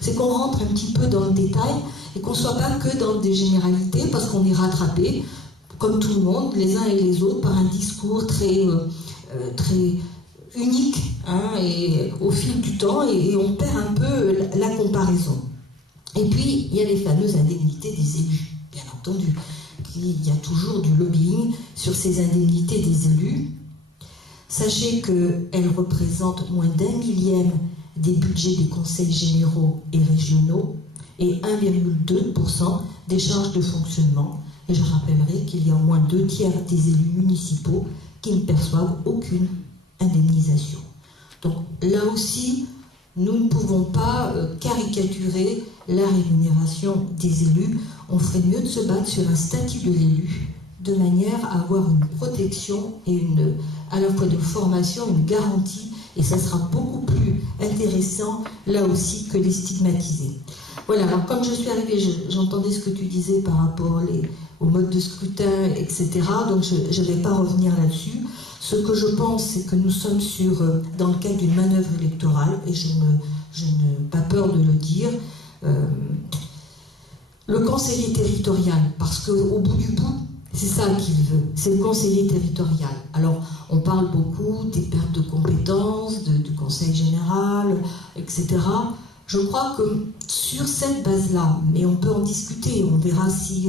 C'est qu'on rentre un petit peu dans le détail et qu'on ne soit pas que dans des généralités parce qu'on est rattrapé, comme tout le monde, les uns et les autres, par un discours très unique hein, et au fil du temps et on perd un peu la comparaison. Et puis, il y a les fameuses indemnités des élus, bien entendu. Il y a toujours du lobbying sur ces indemnités des élus. Sachez qu'elles représentent moins d'1 millième des budgets des conseils généraux et régionaux et 1,2% des charges de fonctionnement. Et je rappellerai qu'il y a au moins 2/3 des élus municipaux qui ne perçoivent aucune indemnisation. Donc là aussi, nous ne pouvons pas caricaturer la rémunération des élus. On ferait mieux de se battre sur un statut de l'élu de manière à avoir une protection et à la fois de formation, une garantie. Et ça sera beaucoup plus intéressant, là aussi, que les stigmatiser. Voilà, alors comme je suis arrivée, j'entendais ce que tu disais par rapport au mode de scrutin, etc. Donc je ne vais pas revenir là-dessus. Ce que je pense, c'est que nous sommes dans le cadre d'une manœuvre électorale, et je n'ai pas peur de le dire, le conseiller territorial, parce qu'au bout du bout, c'est ça qu'il veut, c'est le conseiller territorial. Alors, on parle beaucoup des pertes de compétences, du conseil général, etc. Je crois que sur cette base-là, mais on peut en discuter, on verra si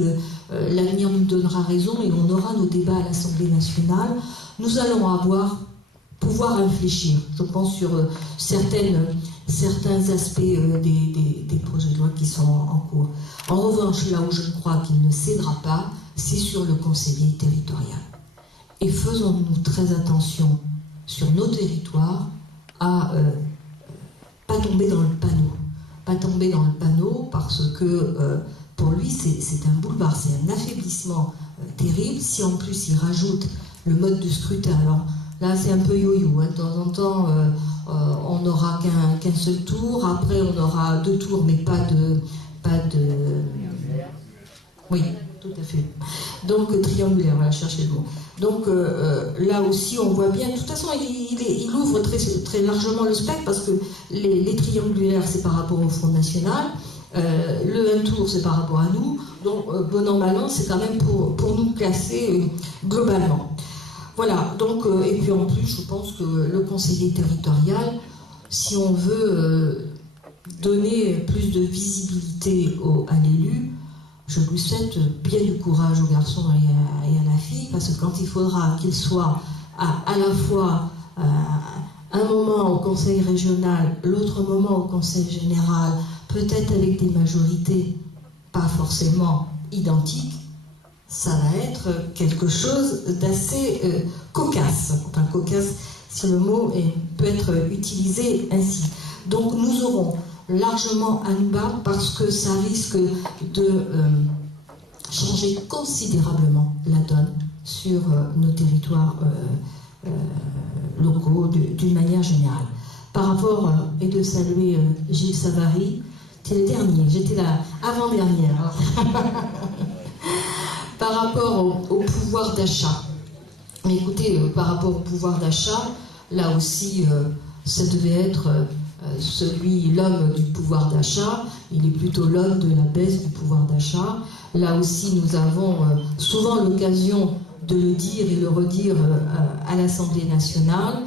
l'avenir nous donnera raison et on aura nos débats à l'Assemblée nationale, nous allons pouvoir réfléchir, je pense, sur certains aspects des projets de loi qui sont en cours. En revanche, là où je crois qu'il ne cédera pas, c'est sur le conseiller territorial. Et faisons-nous très attention sur nos territoires à pas tomber dans le panneau. Pas tomber dans le panneau parce que pour lui c'est un boulevard, c'est un affaiblissement terrible. Si en plus il rajoute le mode de scrutin, alors là c'est un peu yo-yo, hein. De temps en temps on n'aura qu'un seul tour, après on aura 2 tours mais pas de... Oui. Tout à fait. Donc triangulaire, voilà, cherchez le mot. Donc là aussi, on voit bien. De toute façon, il ouvre très largement le spectre parce que les triangulaires, c'est par rapport au Front National. Le 1 tour, c'est par rapport à nous. Donc bon an, mal an, c'est quand même pour nous classer globalement. Voilà. Donc et puis en plus, je pense que le conseiller territorial, si on veut donner plus de visibilité à l'élu, je lui souhaite bien du courage aux garçons et à la fille, parce que quand il faudra qu'il soit à la fois un moment au conseil régional, l'autre moment au conseil général, peut-être avec des majorités pas forcément identiques, ça va être quelque chose d'assez cocasse. Enfin, cocasse, si le mot peut être utilisé ainsi. Donc nous aurons largement à nous battre parce que ça risque de changer considérablement la donne sur nos territoires locaux d'une manière générale. Par rapport, et de saluer Gilles Savary, c'était le dernier, j'étais là avant-dernière. Par rapport au pouvoir d'achat. Mais écoutez, par rapport au pouvoir d'achat, là aussi, ça devait être l'homme du pouvoir d'achat, il est plutôt l'homme de la baisse du pouvoir d'achat. Là aussi, nous avons souvent l'occasion de le dire et le redire à l'Assemblée nationale.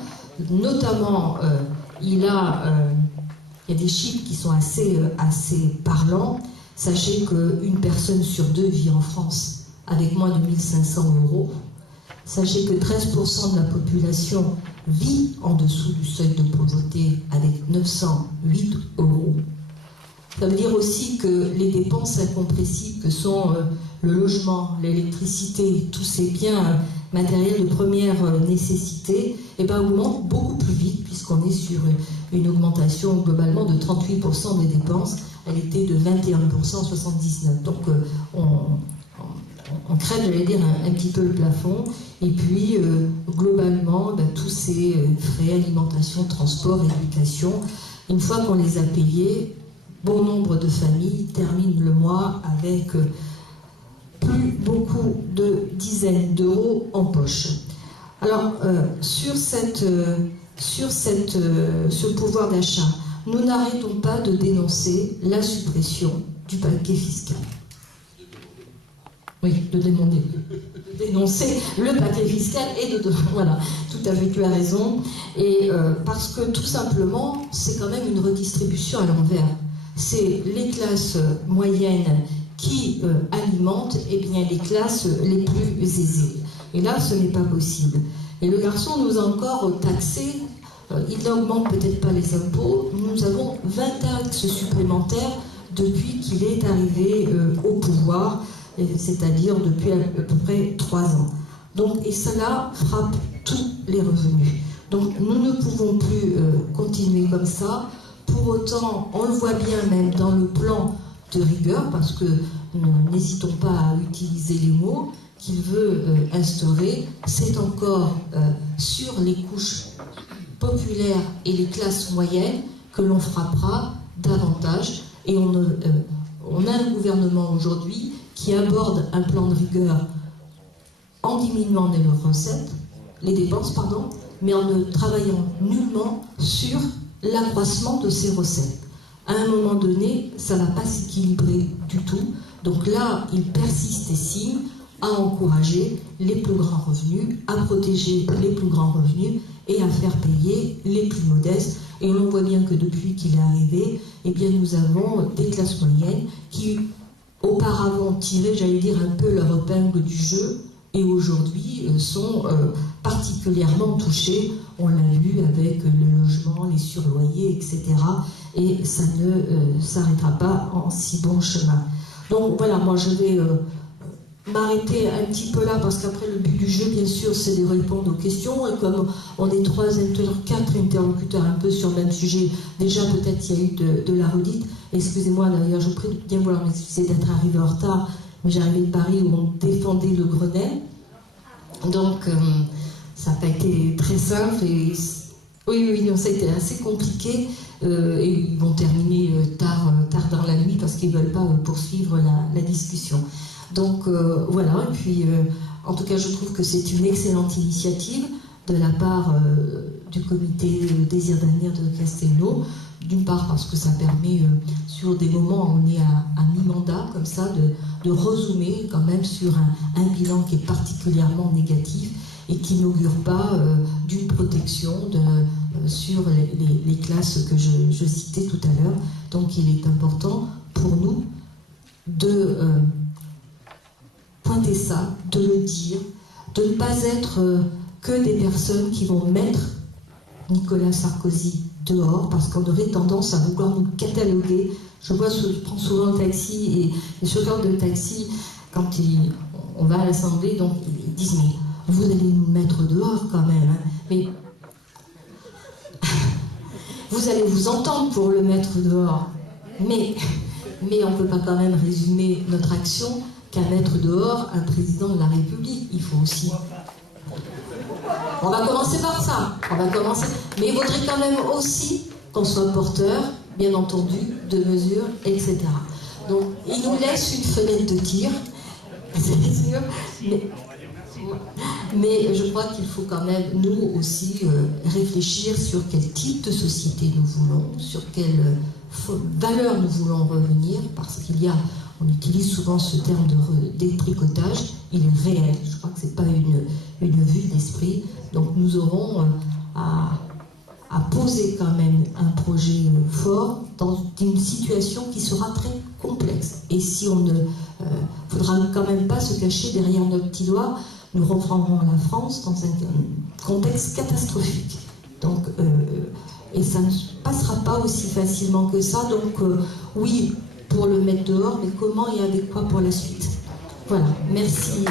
Notamment, il y a des chiffres qui sont assez parlants. Sachez qu'une personne sur 2 vit en France avec moins de 1 500 €. Sachez que 13% de la population vit en dessous du seuil de pauvreté avec 908 €. Ça veut dire aussi que les dépenses incompressibles que sont le logement, l'électricité, tous ces biens matériels de première nécessité, augmentent beaucoup plus vite, puisqu'on est sur une augmentation globalement de 38% des dépenses. Elle était de 21% en 79. Donc on crève, j'allais dire, un petit peu le plafond. Et puis, globalement, tous ces frais, alimentation, transport, éducation, une fois qu'on les a payés, bon nombre de familles terminent le mois avec plus beaucoup de dizaines d'euros en poche. Alors, sur ce pouvoir d'achat, nous n'arrêtons pas de dénoncer la suppression du paquet fiscal. Oui, de dénoncer le paquet fiscal et voilà, tout à fait, tu as raison. Et parce que tout simplement, c'est quand même une redistribution à l'envers. C'est les classes moyennes qui alimentent les classes les plus aisées. Et là, ce n'est pas possible. Et le garçon nous a encore taxés. Il n'augmente peut-être pas les impôts. Nous avons 20 taxes supplémentaires depuis qu'il est arrivé au pouvoir, c'est-à-dire depuis à peu près 3 ans. Donc, et cela frappe tous les revenus. Donc nous ne pouvons plus continuer comme ça. Pour autant, on le voit bien même dans le plan de rigueur, parce que n'hésitons pas à utiliser les mots qu'il veut instaurer. C'est encore sur les couches populaires et les classes moyennes que l'on frappera davantage. Et on a un gouvernement aujourd'hui qui aborde un plan de rigueur en diminuant les dépenses, mais en ne travaillant nullement sur l'accroissement de ces recettes. À un moment donné, ça ne va pas s'équilibrer du tout. Donc là, il persiste et signe à encourager les plus grands revenus, à protéger les plus grands revenus et à faire payer les plus modestes. Et on voit bien que depuis qu'il est arrivé, nous avons des classes moyennes qui auparavant tiraient, j'allais dire, un peu leur épingle du jeu, et aujourd'hui sont particulièrement touchés. On l'a vu avec le logement, les surloyers, etc. Et ça ne s'arrêtera pas en si bon chemin. Donc voilà, moi je vais m'arrêter un petit peu là, parce qu'après le but du jeu, bien sûr, c'est de répondre aux questions. Et comme on est 4 interlocuteurs un peu sur le même sujet, déjà peut-être il y a eu de la redite. Excusez-moi d'ailleurs, je vous prie de bien vouloir m'excuser d'être arrivé en retard, mais j'arrivais de Paris où on défendait le Grenelle. Donc ça n'a pas été très simple. Et oui, ça a été assez compliqué. Et ils vont terminer tard dans la nuit parce qu'ils ne veulent pas poursuivre la discussion. Donc voilà, et puis en tout cas je trouve que c'est une excellente initiative de la part du comité Désir d'avenir de Castelnau, d'une part parce que ça permet sur des moments où on est à mi-mandat comme ça de rezoomer quand même sur un bilan qui est particulièrement négatif et qui n'augure pas d'une protection sur les classes que je citais tout à l'heure. Donc il est important pour nous de pointer ça, de le dire, de ne pas être que des personnes qui vont mettre Nicolas Sarkozy dehors, parce qu'on aurait tendance à vouloir nous cataloguer. Je prends souvent le taxi, et les chauffeurs de taxi, quand on va à l'Assemblée, donc ils disent « mais vous allez nous mettre dehors quand même, hein. Mais vous allez vous entendre pour le mettre dehors, mais on ne peut pas quand même résumer notre action qu'à mettre dehors un président de la République. Il faut aussi... On va commencer par ça. Mais il faudrait quand même aussi qu'on soit porteur, bien entendu, de mesures, etc. Donc, il nous laisse une fenêtre de tir, c'est sûr, mais je crois qu'il faut quand même, nous aussi, réfléchir sur quel type de société nous voulons, sur quelle valeur nous voulons revenir, parce on utilise souvent ce terme de détricotage, il est réel, je crois que ce n'est pas une vue d'esprit. Donc nous aurons à poser quand même un projet fort dans une situation qui sera très complexe. Et si on ne faudra quand même pas se cacher derrière notre petit doigt, nous reprendrons la France dans un contexte catastrophique. Donc, et ça ne passera pas aussi facilement que ça. Donc oui, pour le mettre dehors, mais comment et avec quoi pour la suite? Voilà, merci.